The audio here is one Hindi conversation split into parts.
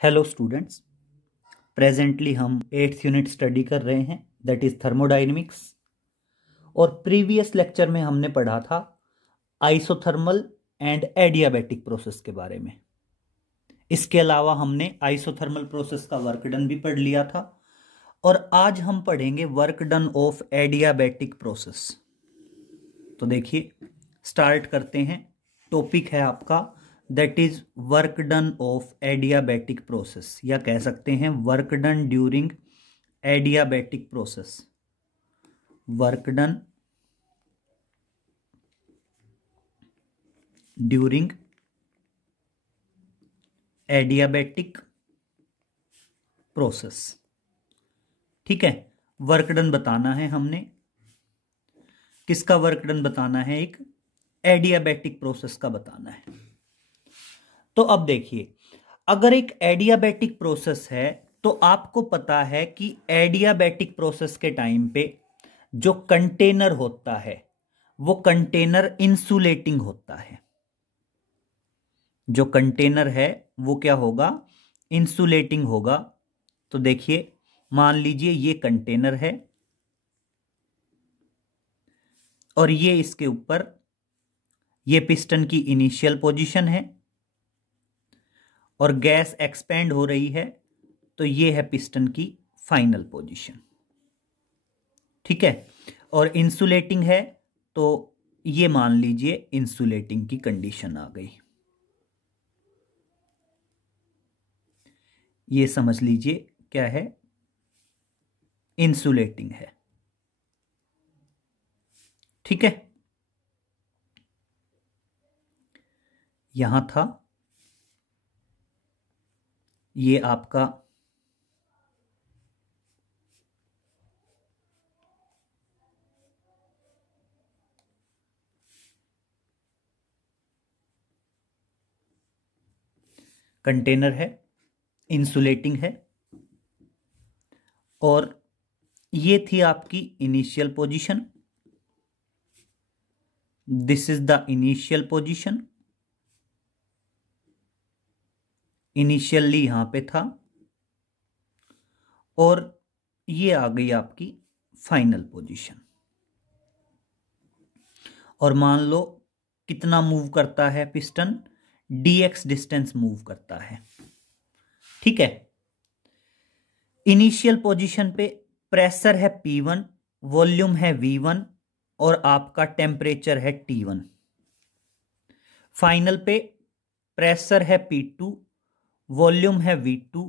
हेलो स्टूडेंट्स, प्रेजेंटली हम 8th यूनिट स्टडी कर रहे हैं, दैट इज थर्मोडायनेमिक्स। और प्रीवियस लेक्चर में हमने पढ़ा था आइसोथर्मल एंड एडियाबैटिक प्रोसेस के बारे में। इसके अलावा हमने आइसोथर्मल प्रोसेस का वर्क डन भी पढ़ लिया था और आज हम पढ़ेंगे work done of adiabatic process. तो देखिए, स्टार्ट करते हैं। टॉपिक है आपका that is work done of adiabatic process, या कह सकते हैं work done during adiabatic process. Work done during adiabatic process. ठीक है, वर्क डन बताना है हमने। किसका वर्क डन बताना है? एक एडियाबैटिक प्रोसेस का बताना है। तो अब देखिए, अगर एक एडियाबैटिक प्रोसेस है तो आपको पता है कि एडियाबैटिक प्रोसेस के टाइम पे जो कंटेनर होता है वो कंटेनर इंसुलेटिंग होता है। जो कंटेनर है वो क्या होगा? इंसुलेटिंग होगा। तो देखिए, मान लीजिए ये कंटेनर है और ये इसके ऊपर ये पिस्टन की इनिशियल पोजीशन है और गैस एक्सपेंड हो रही है, तो ये है पिस्टन की फाइनल पोजीशन। ठीक है, और इंसुलेटिंग है तो ये मान लीजिए इंसुलेटिंग की कंडीशन आ गई। ये समझ लीजिए क्या है? इंसुलेटिंग है। ठीक है, यहां था ये आपका कंटेनर है, इंसुलेटिंग है, और ये थी आपकी initial position. This is the initial position. Initially यहां पे था और ये आ गई आपकी फाइनल पोजीशन। और मान लो कितना मूव करता है पिस्टन? dx डिस्टेंस मूव करता है। ठीक है, इनिशियल पोजीशन पे प्रेशर है P1, वॉल्यूम है V1 और आपका टेम्परेचर है T1। फाइनल पे प्रेशर है P2, वॉल्यूम है V2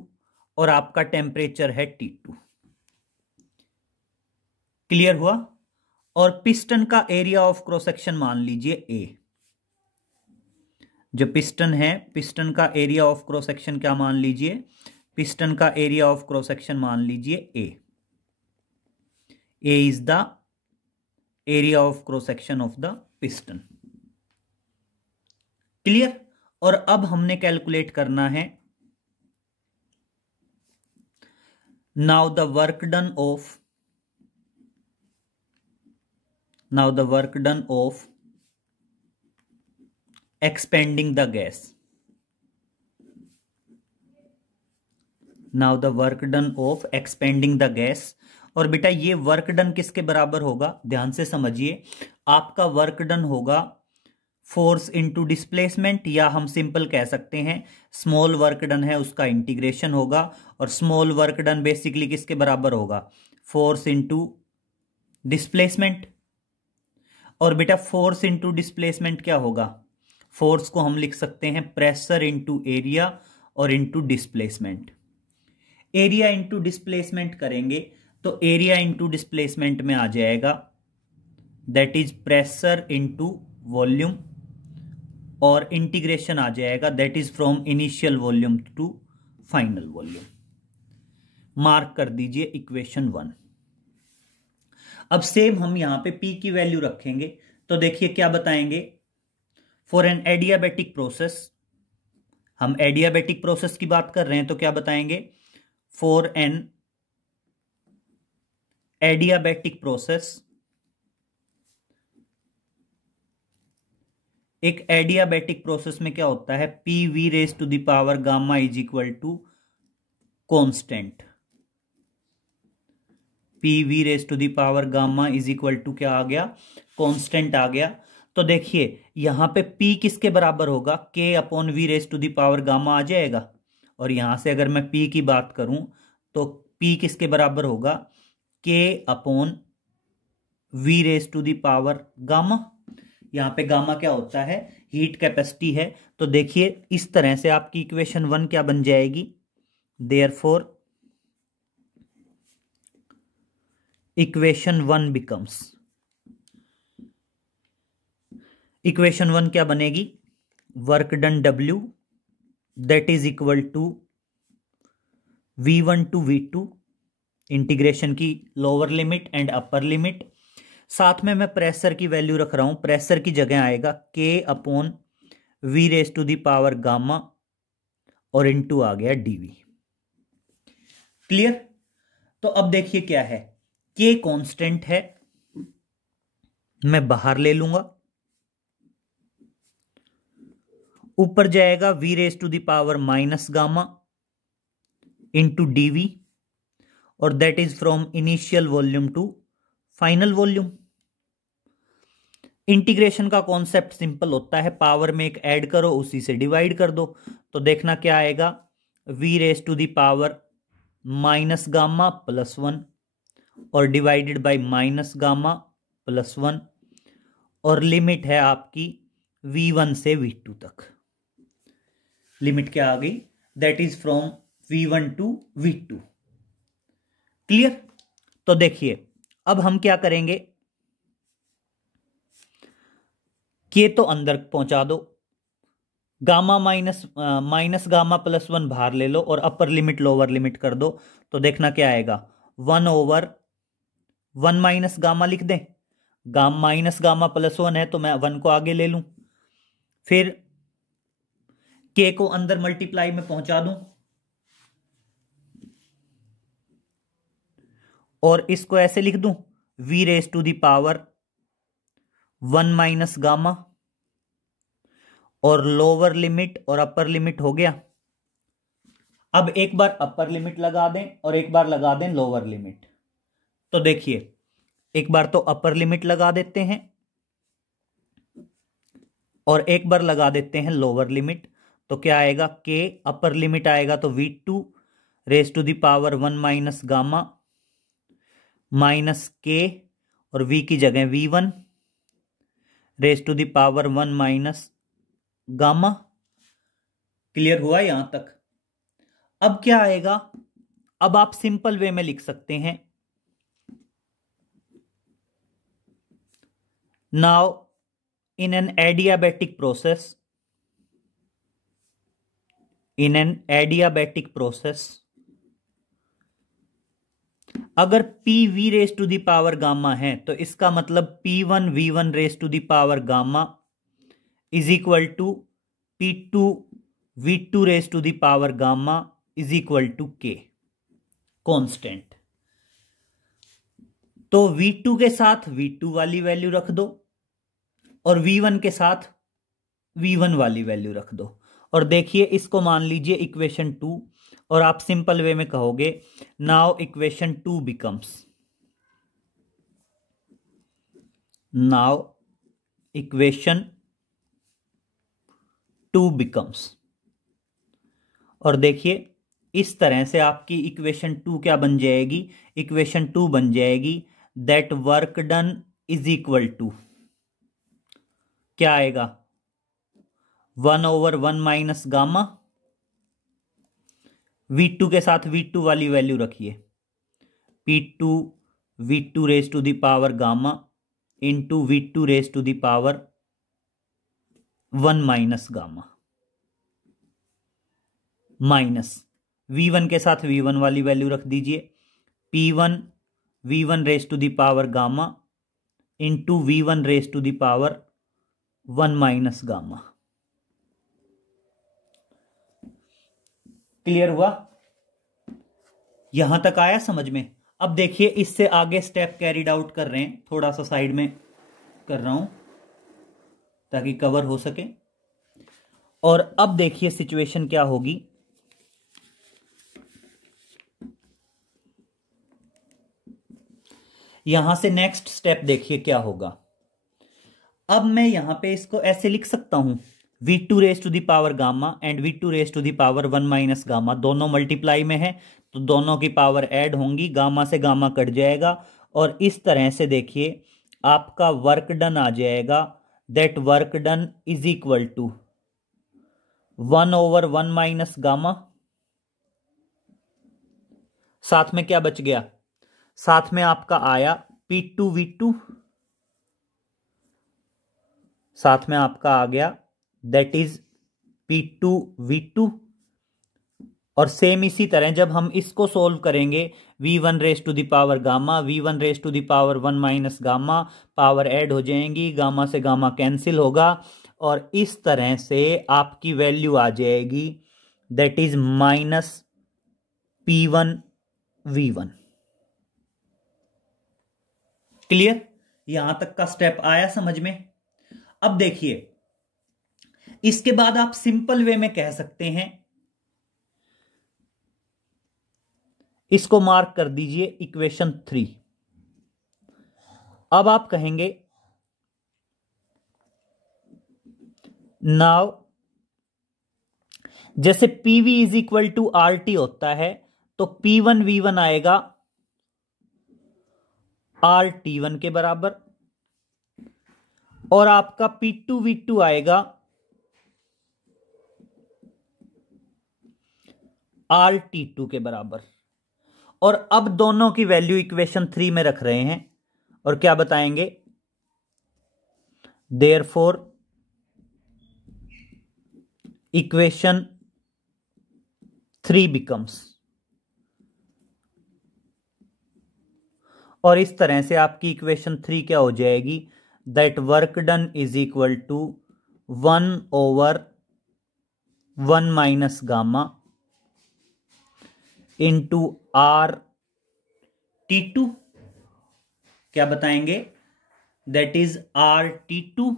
और आपका टेम्परेचर है T2। क्लियर हुआ? और पिस्टन का एरिया ऑफ क्रॉस सेक्शन मान लीजिए A। जो पिस्टन है, पिस्टन का एरिया ऑफ क्रॉस सेक्शन क्या मान लीजिए? पिस्टन का एरिया ऑफ क्रॉस सेक्शन मान लीजिए A। A is the area of cross section of the piston. Clear? और अब हमने कैलकुलेट करना है now the work done of expanding the gas. Now the work done of expanding the gas. और बेटा ये वर्क डन किसके बराबर होगा? ध्यान से समझिए, आपका वर्क डन होगा फोर्स इनटू डिस्प्लेसमेंट, या हम सिंपल कह सकते हैं स्मॉल वर्क डन है उसका इंटीग्रेशन होगा। और स्मॉल वर्क डन बेसिकली किसके बराबर होगा? Force into displacement. और बेटा फोर्स इनटू डिस्प्लेसमेंट क्या होगा? फोर्स को हम लिख सकते हैं प्रेशर इनटू एरिया और into displacement. Area into displacement करेंगे तो एरिया इनटू डिस्प्लेसमेंट में आ जाएगा that is pressure into volume, और इंटीग्रेशन आ जाएगा that is from initial volume to final volume. Mark कर दीजिए इक्वेशन 1। अब सेम हम यहां पे P की वैल्यू रखेंगे। तो देखिए क्या बताएंगे? फॉर एन एडियाबैटिक प्रोसेस, हम एडियाबैटिक प्रोसेस की बात कर रहे हैं तो क्या बताएंगे? फॉर एन एडियाबैटिक प्रोसेस, एक एडियाबैटिक प्रोसेस में क्या होता है? P V raise to the power gamma is equal to constant. P V raise to the power gamma is equal to क्या आ गया, कांस्टेंट आ गया। तो देखिए यहां पे P किसके बराबर होगा, K upon we raise to the power gamma आ जाएगा। और यहां से अगर मैं P की बात करूं तो P किसके बराबर होगा, K upon we raise to the power gamma. यहां पे गामा क्या होता है, हीट कैपेसिटी है। तो देखिए इस तरह से आपकी इक्वेशन 1 क्या बन जाएगी, देयरफॉर इक्वेशन 1 बिकम्स, इक्वेशन 1 क्या बनेगी, work done W that is equal to V1 to V2, integration की lower limit and upper limit. साथ में मैं प्रेशर की वैल्यू रख रहा हूं, प्रेशर की जगह आएगा K upon we raise to the power gamma और इनटू आ गया dV। क्लियर। तो अब देखिए क्या है, K कांस्टेंट है, मैं बाहर ले लूंगा, ऊपर जाएगा V raise to the power minus gamma into dV, और that is from initial volume to final volume. Integration का कॉन्सेप्ट सिंपल होता है, पावर में एक ऐड करो उसी से डिवाइड कर दो। तो देखना क्या आएगा, V raise to the power minus gamma plus 1 और divided by minus gamma plus 1, और लिमिट है आपकी V1 से V2 तक। लिमिट क्या आ गई, that is from V1 to V2। Clear. तो देखिए अब हम क्या करेंगे, के तो अंदर पहुंचा दो, गामा माइनस गामा प्लस 1 बाहर ले लो और अपर लिमिट लोअर लिमिट कर दो। तो देखना क्या आएगा, 1/1 माइनस गामा लिख दें, माइनस गामा प्लस 1 है तो मैं 1 को आगे ले लूं, फिर के को अंदर मल्टीप्लाई में पहुंचा दूं और इसको ऐसे लिख दूं, V raise to the power 1 minus gamma और लोअर लिमिट और अपर लिमिट हो गया। अब एक बार अपर लिमिट लगा दें और एक बार लगा दें लोअर लिमिट। तो देखिए एक बार तो अपर लिमिट लगा देते हैं और एक बार लगा देते हैं लोअर लिमिट। तो क्या आएगा, के अपर लिमिट आएगा तो V2 raise to the power 1 minus gamma minus के और V की जगह V1 raise to the power 1 minus gamma. Clear हुआ यहां तक। अब क्या आएगा, अब आप सिंपल वे में लिख सकते हैं, now in an adiabatic process, अगर P V raise to the power gamma है तो इसका मतलब P1 V1 raise to the power gamma is equal to P2 V2 raise to the power gamma is equal to K constant. तो V2 के साथ V2 वाली वैल्यू रख दो और V1 के साथ V1 वाली वैल्यू रख दो, और देखिए इसको मान लीजिए इक्वेशन 2, और आप सिंपल वे में कहोगे now equation 2 becomes, now equation 2 becomes, और देखिए इस तरह से आपकी इक्वेशन 2 क्या बन जाएगी, इक्वेशन 2 बन जाएगी that work done is equal to क्या आएगा, 1/1 माइनस गामा, V2 के साथ V2 वाली वैल्यू रखिए, P2 V2 raise to the power gamma into V2 raise to the power 1 minus gamma, minus V1 के साथ V1 वाली वैल्यू रख दीजिए, P1 V1 raise to the power gamma into V1 raise to the power 1 minus gamma. Clear हुआ, यहां तक आया समझ में। अब देखिए इससे आगे स्टेप कैरीड आउट कर रहे हैं, थोड़ा सा साइड में कर रहा हूं ताकि कवर हो सके। और अब देखिए सिचुएशन क्या होगी, यहां से नेक्स्ट स्टेप देखिए क्या होगा। अब मैं यहां पे इसको ऐसे लिख सकता हूं, v2 raise to the power gamma and v2 raise to the power 1 minus gamma, दोनों मल्टीप्लाई में है तो दोनों की पावर ऐड होंगी, गामा से गामा कट जाएगा और इस तरह से देखिए आपका वर्क डन आ जाएगा। That work done is equal to 1/1 minus gamma, साथ में क्या बच गया, साथ में आपका आया P2V2, साथ में आपका आ गया दैट इज P2V2। और सेम इसी तरह जब हम इसको सोल्व करेंगे, v1 raise to the power gamma, v1 raise to the power 1 minus gamma, power add हो जाएंगी, गामा से गामा कैंसिल होगा और इस तरह से आपकी वैल्यू आ जाएगी that is minus P1V1। Clear? यहां तक का स्टेप आया समझ में? अब देखिए इसके बाद आप सिंपल वे में कह सकते हैं, इसको मार्क कर दीजिए इक्वेशन 3। अब आप कहेंगे नाउ जैसे PV is equal to RT होता है तो P1V1 आएगा RT1 के बराबर और आपका P2V2 आएगा RT2 के बराबर। और अब दोनों की वैल्यू इक्वेशन 3 में रख रहे हैं और क्या बताएंगे, देयरफॉर इक्वेशन 3 बिकम्स, और इस तरह से आपकी इक्वेशन 3 क्या हो जाएगी, that work done is equal to 1/1 minus gamma into RT2, क्या बताएंगे, that is RT2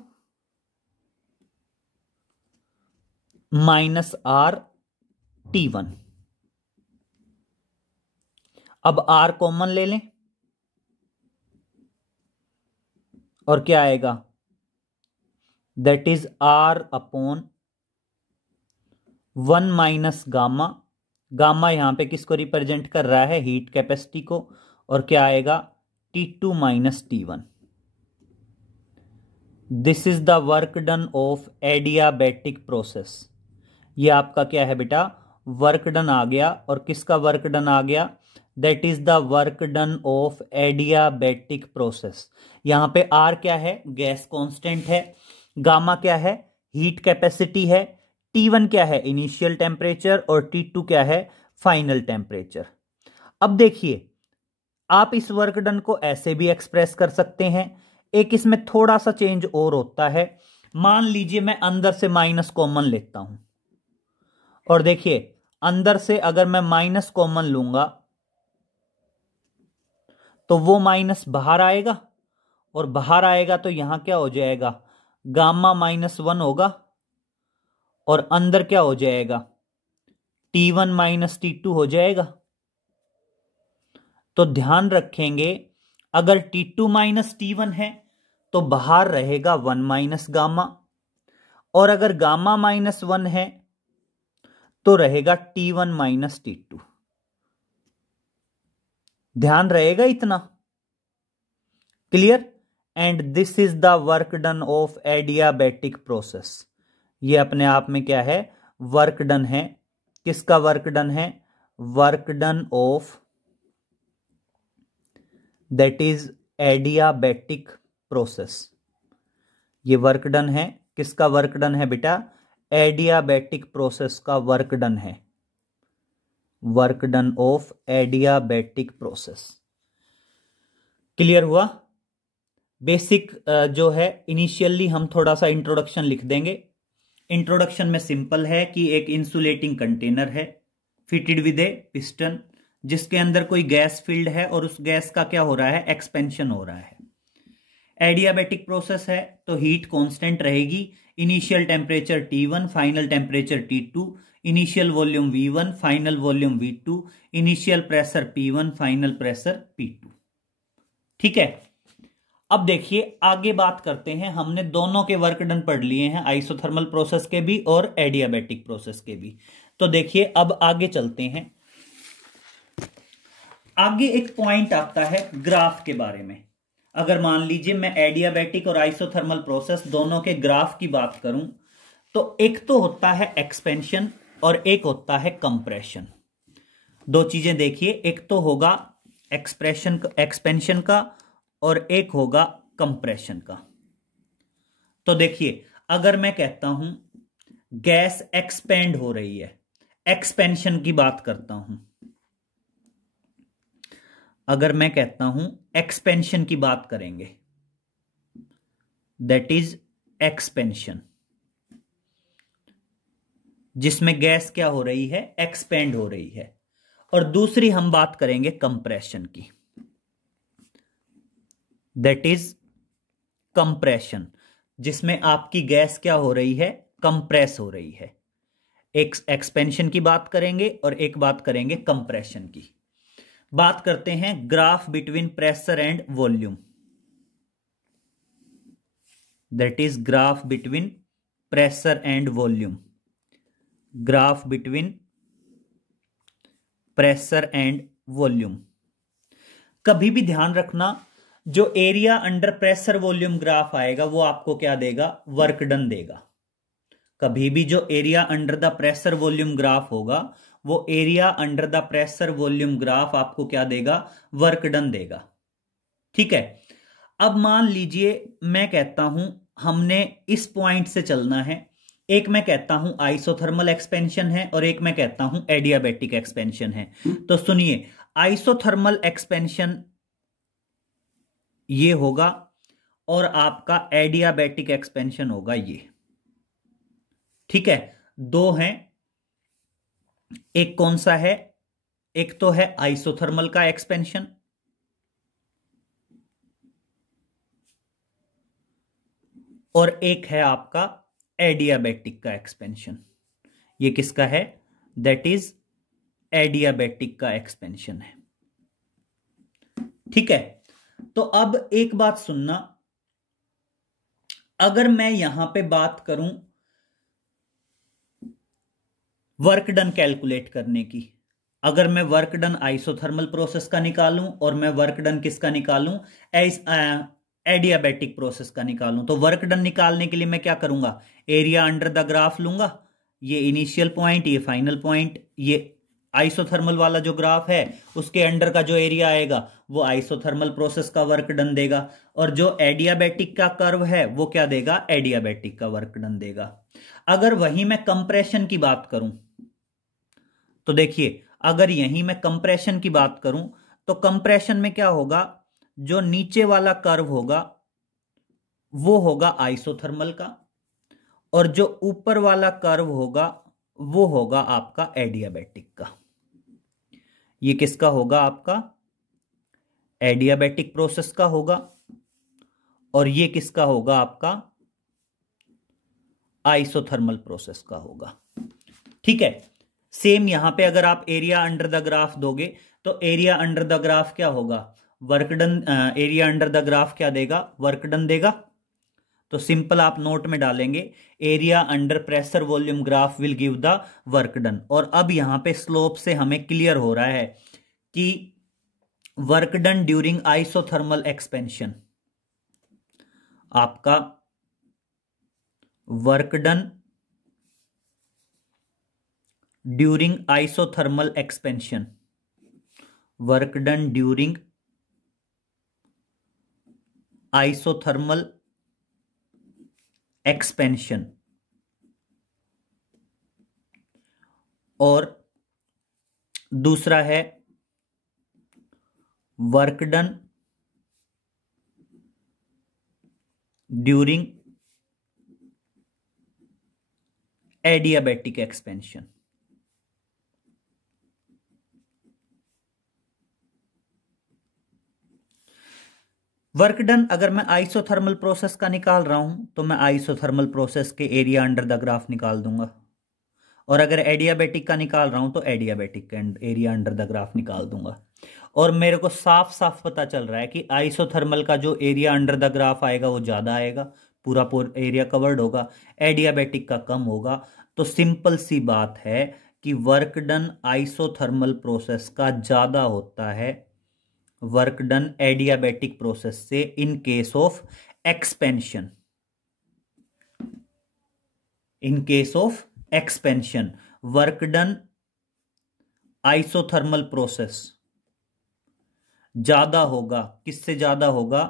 minus RT1। अब R कॉमन ले लें और क्या आएगा, that is R/1 minus gamma, gamma यहां पे किसको रिप्रेजेंट कर रहा है, हीट कैपेसिटी को, और क्या आएगा T2 minus T1। This is the work done of adiabatic process. ये आपका क्या है बेटा, वर्क डन आ गया। और किसका वर्क डन आ गया, that is the work done of adiabatic process. यहां पे R क्या है, गैस कांस्टेंट है, गामा क्या है, हीट कैपेसिटी है, T1 क्या है, इनिशियल टेम्परेचर, और T2 क्या है, फाइनल टेम्परेचर। अब देखिए आप इस वर्क डन को ऐसे भी एक्सप्रेस कर सकते हैं, एक इसमें थोड़ा सा चेंज और होता है। मान लीजिए मैं अंदर से माइनस कॉमन लेता हूं और देखिए अंदर से अगर मैं माइनस कॉमन लूंगा तो वो माइनस बाहर आएगा, और बाहर आएगा तो यहां क्या हो जाएगा, गामा -1 होगा, और अंदर क्या हो जाएगा, T1 माइनस T2 हो जाएगा। तो ध्यान रखेंगे अगर T2 माइनस T1 है तो बाहर रहेगा 1 माइनस गामा, और अगर गामा -1 है तो रहेगा T1 माइनस T2। ध्यान रहेगा इतना, clear? And this is the work done of adiabatic process. ये अपने आप में क्या है, वर्क डन है। किसका वर्क डन है, work done of that is adiabatic process. ये वर्क डन है, किसका वर्क डन है बेटा, एडियाबैटिक प्रोसेस का वर्क डन है, work done of adiabatic process. Clear हुआ? बेसिक जो है इनिशियली हम थोड़ा सा इंट्रोडक्शन लिख देंगे। इंट्रोडक्शन में सिंपल है कि एक इंसुलेटिंग कंटेनर है फिटेड विद ए पिस्टन, जिसके अंदर कोई गैस फील्ड है और उस गैस का क्या हो रहा है, एक्सपेंशन हो रहा है। एडियाबैटिक प्रोसेस है तो हीट कांस्टेंट रहेगी, initial temperature T1, final temperature T2, initial volume V1, final volume V2, initial pressure P1, final pressure P2। ठीक है। अब देखिए आगे बात करते हैं, हमने दोनों के वर्क डन पढ़ लिए हैं, आइसोथर्मल प्रोसेस के भी और एडियाबैटिक प्रोसेस के भी। तो देखिए अब आगे चलते हैं। आगे एक पॉइंट आता है ग्राफ के बारे में। अगर मान लीजिए मैं एडियाबैटिक और आइसोथर्मल प्रोसेस दोनों के ग्राफ की बात करूं, तो एक तो होता है एक्सपेंशन और एक होता है कंप्रेशन। दो चीजें देखिए, एक तो होगा एक्सपेंशन का और एक होगा कंप्रेशन का। तो देखिए अगर मैं कहता हूं गैस एक्सपेंड हो रही है, एक्सपेंशन की बात करता हूं। अगर मैं कहता हूं एक्सपेंशन की बात करेंगे, दैट इज एक्सपेंशन, जिसमें गैस क्या हो रही है, एक्सपेंड हो रही है। और दूसरी हम बात करेंगे कंप्रेशन की, दैट इज कंप्रेशन, जिसमें आपकी गैस क्या हो रही है, कंप्रेस हो रही है। एक एक्सपेंशन की बात करेंगे और एक बात करेंगे कंप्रेशन की। बात करते हैं graph between pressure and volume, that is graph between pressure and volume, graph between pressure and volume. कभी भी ध्यान रखना, जो area under pressure volume graph आएगा वो आपको क्या देगा, वर्क डन देगा। कभी भी जो area under the pressure volume graph होगा, वो area under the pressure volume graph आपको क्या देगा, वर्क डन देगा। ठीक है। अब मान लीजिए मैं कहता हूं हमने इस पॉइंट से चलना है, एक मैं कहता हूं आइसोथर्मल एक्सपेंशन है और एक मैं कहता हूं एडियाबैटिक एक्सपेंशन है। तो सुनिए, आइसोथर्मल एक्सपेंशन ये होगा और आपका एडियाबैटिक एक्सपेंशन होगा ये। ठीक है, दो हैं, एक कौन सा है, एक तो है आइसोथर्मल का एक्सपेंशन और एक है आपका एडियाबैटिक का एक्सपेंशन। ये किसका है, दैट इज एडियाबैटिक का एक्सपेंशन है। ठीक है। तो अब एक बात सुनना, अगर मैं यहां पे बात करूं वर्क डन कैलकुलेट करने की, अगर मैं वर्क डन आइसोथर्मल प्रोसेस का निकालूं और मैं वर्क डन किसका निकालूं, एडियाबैटिक प्रोसेस का निकालूं, तो वर्क डन निकालने के लिए मैं क्या करूंगा, एरिया अंडर द ग्राफ लूंगा, ये इनिशियल पॉइंट, ये फाइनल पॉइंट, ये आइसोथर्मल वाला जो ग्राफ है उसके अंडर का जो एरिया आएगा वो आइसोथर्मल प्रोसेस का वर्क डन देगा, और जो एडियाबैटिक का कर्व है वो क्या देगा, एडियाबैटिक का वर्क डन देगा। अगर वहीं मैं कंप्रेशन की बात करूं, तो देखिए अगर यहीं मैं कंप्रेशन की बात करूं, तो कंप्रेशन में क्या होगा, जो नीचे वाला कर्व होगा वो होगा आइसोथर्मल का, और जो ऊपर वाला कर्व होगा वो होगा आपका एडियाबैटिक का। ये किसका होगा, आपका एडियाबैटिक प्रोसेस का होगा, और ये किसका होगा, आपका आइसोथर्मल प्रोसेस का होगा। ठीक है। सेम यहां पे अगर आप एरिया अंडर द ग्राफ दोगे, तो एरिया अंडर द ग्राफ क्या होगा, work done, area under the graph क्या देगा, वर्क डन देगा। तो सिंपल आप नोट में डालेंगे, area under pressure volume graph will give the work done. और अब यहां पे स्लोप से हमें क्लियर हो रहा है कि work done during isothermal expansion, आपका work done during isothermal expansion, work done during isothermal expansion, और दूसरा है work done during adiabatic expansion. Work done अगर मैं आइसोथर्मल प्रोसेस का निकाल रहा हूं, तो मैं आइसोथर्मल प्रोसेस के एरिया अंडर द ग्राफ निकाल दूंगा, और अगर एडियाबैटिक का निकाल रहा हूं तो एडियाबैटिक का एरिया अंडर द ग्राफ निकाल दूंगा। और मेरे को साफ साफ पता चल रहा है कि आइसोथर्मल का जो एरिया अंडर द ग्राफ आएगा वो ज्यादा आएगा, पूरा एरिया कवर्ड होगा, एडियाबैटिक का कम होगा। तो सिंपल सी बात है कि वर्क डन आइसोथर्मल प्रोसेस का ज्यादा होता है वर्क डन एडियाबैटिक प्रोसेस से in case of expansion. In case of expansion work done isothermal process ज्यादा होगा, किससे ज्यादा होगा?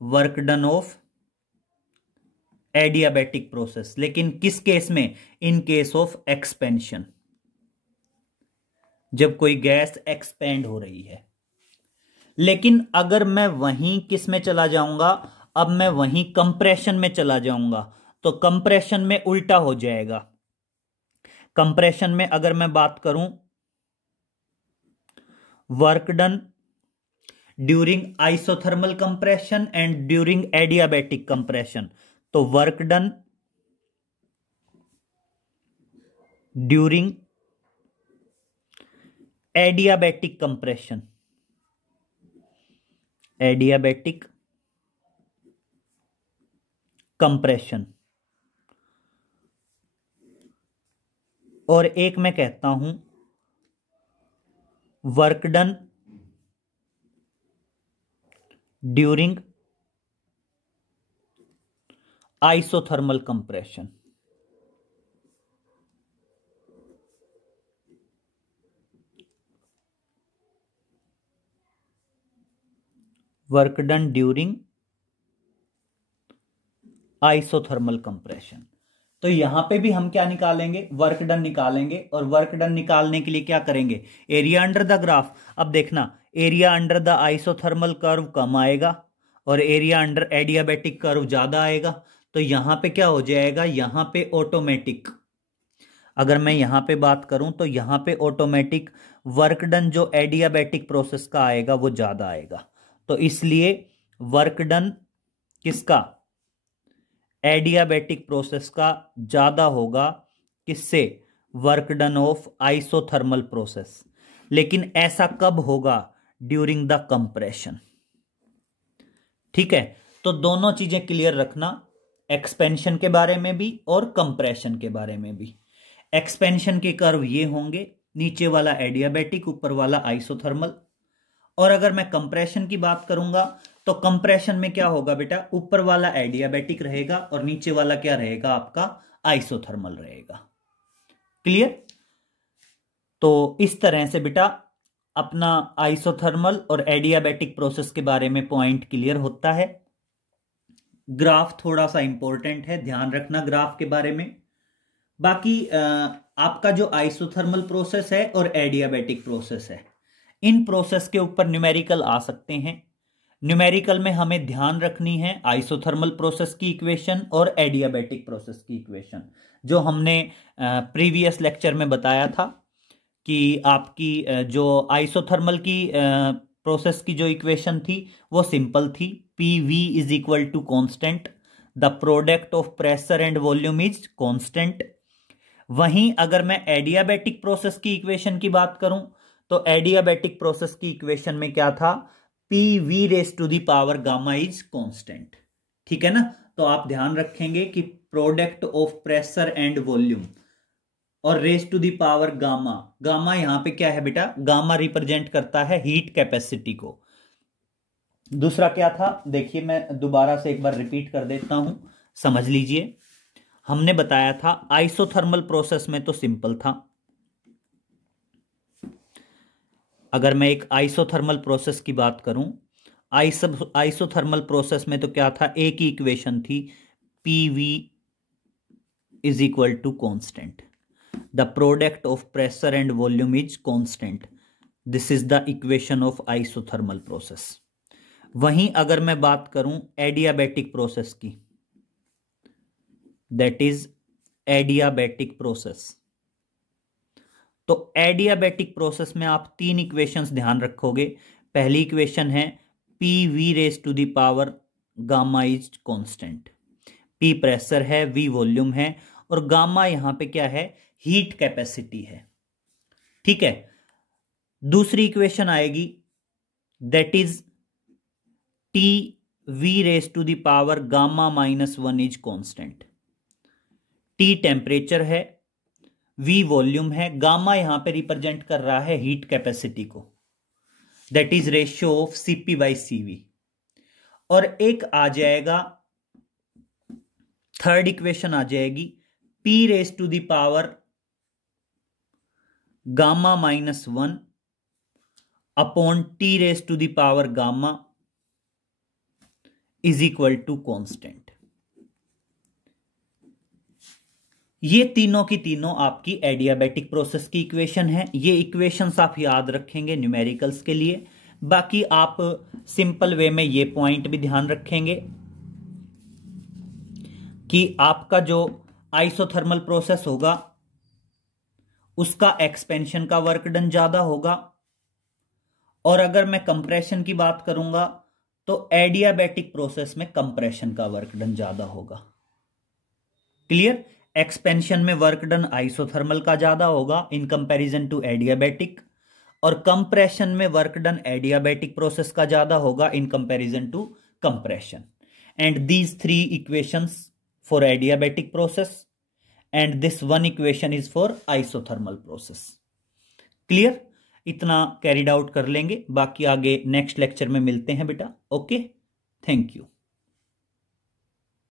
Work done of adiabatic process. लेकिन किस केस में? इन केस ऑफ एक्सपेंशन, जब कोई गैस एक्सपेंड हो रही है। लेकिन अगर मैं वहीं किस में चला जाऊंगा, अब मैं वहीं कंप्रेशन में चला जाऊंगा, तो कंप्रेशन में उल्टा हो जाएगा। कंप्रेशन में अगर मैं बात करूं work done during isothermal compression and during adiabatic compression, तो work done during adiabatic compression, adiabatic compression, और एक मैं कहता हूं work done during isothermal compression. Work done during isothermal compression. तो यहां पे भी हम क्या निकालेंगे? वर्क डन निकालेंगे, और वर्क डन निकालने के लिए क्या करेंगे? Area under the graph. अब देखना, area under the isothermal curve कम आएगा और एरिया अंडर एडियाबैटिक कर्व ज्यादा आएगा। तो यहां पे क्या हो जाएगा? यहां पे ऑटोमेटिक, अगर मैं यहां पे बात करूं तो यहां पे ऑटोमेटिक वर्क डन जो एडियाबैटिक प्रोसेस का आएगा वो ज्यादा आएगा। तो इसलिए वर्क डन किसका? एडियाबैटिक प्रोसेस का ज्यादा होगा, किससे? Work done of isothermal process. लेकिन ऐसा कब होगा? During the compression. ठीक है, तो दोनों चीजें क्लियर रखना, एक्सपेंशन के बारे में भी और कंप्रेशन के बारे में भी। एक्सपेंशन के कर्व ये होंगे, नीचे वाला एडियाबैटिक, ऊपर वाला आइसोथर्मल। और अगर मैं कंप्रेशन की बात करूंगा तो कंप्रेशन में क्या होगा बेटा? ऊपर वाला एडियाबैटिक रहेगा और नीचे वाला क्या रहेगा? आपका आइसोथर्मल रहेगा। क्लियर? तो इस तरह से बेटा अपना आइसोथर्मल और एडियाबैटिक प्रोसेस के बारे में पॉइंट क्लियर होता है। ग्राफ थोड़ा सा इंपॉर्टेंट है, ध्यान रखना ग्राफ के बारे में। बाकी आपका जो आइसोथर्मल प्रोसेस है और एडियाबैटिक प्रोसेस है, इन प्रोसेस के ऊपर न्यूमेरिकल आ सकते हैं। न्यूमेरिकल में हमें ध्यान रखनी है आइसोथर्मल प्रोसेस की इक्वेशन और एडियाबैटिक प्रोसेस की इक्वेशन, जो हमने प्रीवियस लेक्चर में बताया था कि आपकी जो आइसोथर्मल की प्रोसेस की जो इक्वेशन थी वो सिंपल थी, PV is equal to constant, the product of pressure and volume is constant. वहीं अगर मैं एडियाबैटिक प्रोसेस की इक्वेशन की बात करूं तो एडियाबैटिक प्रोसेस की इक्वेशन में क्या था? PV raise to the power gamma is constant. ठीक है ना? तो आप ध्यान रखेंगे कि product of pressure and volume और raise to the power gamma, gamma यहां पे क्या है बेटा? गामा रिप्रेजेंट करता है हीट कैपेसिटी को। दूसरा क्या था? देखिए मैं दोबारा से एक बार रिपीट कर देता हूं, समझ लीजिए। हमने बताया था आइसोथर्मल प्रोसेस में तो सिंपल था। अगर मैं एक आइसोथर्मल प्रोसेस की बात करूं, आइसोथर्मल प्रोसेस में तो क्या था? एक ही इक्वेशन थी, PV is equal to constant, the product of pressure and volume is constant. This is the equation of isothermal process. वहीं अगर मैं बात करूं एडियाबैटिक प्रोसेस की, दैट इज एडियाबैटिक प्रोसेस, तो एडियाबैटिक प्रोसेस में आप तीन इक्वेशंस ध्यान रखोगे। पहली इक्वेशन है PV raise to the power gamma is constant. P pressure है, V वॉल्यूम है और गामा यहां पे क्या है? हीट कैपेसिटी है। ठीक है। दूसरी इक्वेशन आएगी that is T V raise to the power gamma -1 is constant. T temperature है, वी वॉल्यूम है, गामा यहां पे रिप्रेजेंट कर रहा है हीट कैपेसिटी को, that is ratio of CP by CV. और एक आ जाएगा, थर्ड इक्वेशन आ जाएगी, P raise to the power gamma -1 upon T raise to the power gamma is equal to constant. ये तीनों की तीनों आपकी एडियाबैटिक प्रोसेस की इक्वेशन है। ये इक्वेशंस आप याद रखेंगे न्यूमेरिकल्स के लिए। बाकी आप सिंपल वे में ये पॉइंट भी ध्यान रखेंगे कि आपका जो आइसोथर्मल प्रोसेस होगा उसका एक्सपेंशन का वर्क डन ज्यादा होगा, और अगर मैं कंप्रेशन की बात करूंगा तो एडियाबैटिक प्रोसेस में कंप्रेशन का वर्क डन ज्यादा होगा। क्लियर? एक्सपेंशन में वर्क डन आइसोथर्मल का ज्यादा होगा इन कंपैरिजन टू एडियाबैटिक, और कंप्रेशन में वर्क डन एडियाबैटिक प्रोसेस का ज्यादा होगा in comparison to compression. And these three equations for adiabatic process and this one equation is for isothermal process. Clear? इतना कैरिड आउट कर लेंगे, बाकी आगे नेक्स्ट लेक्चर में मिलते हैं बेटा। Okay, thank you.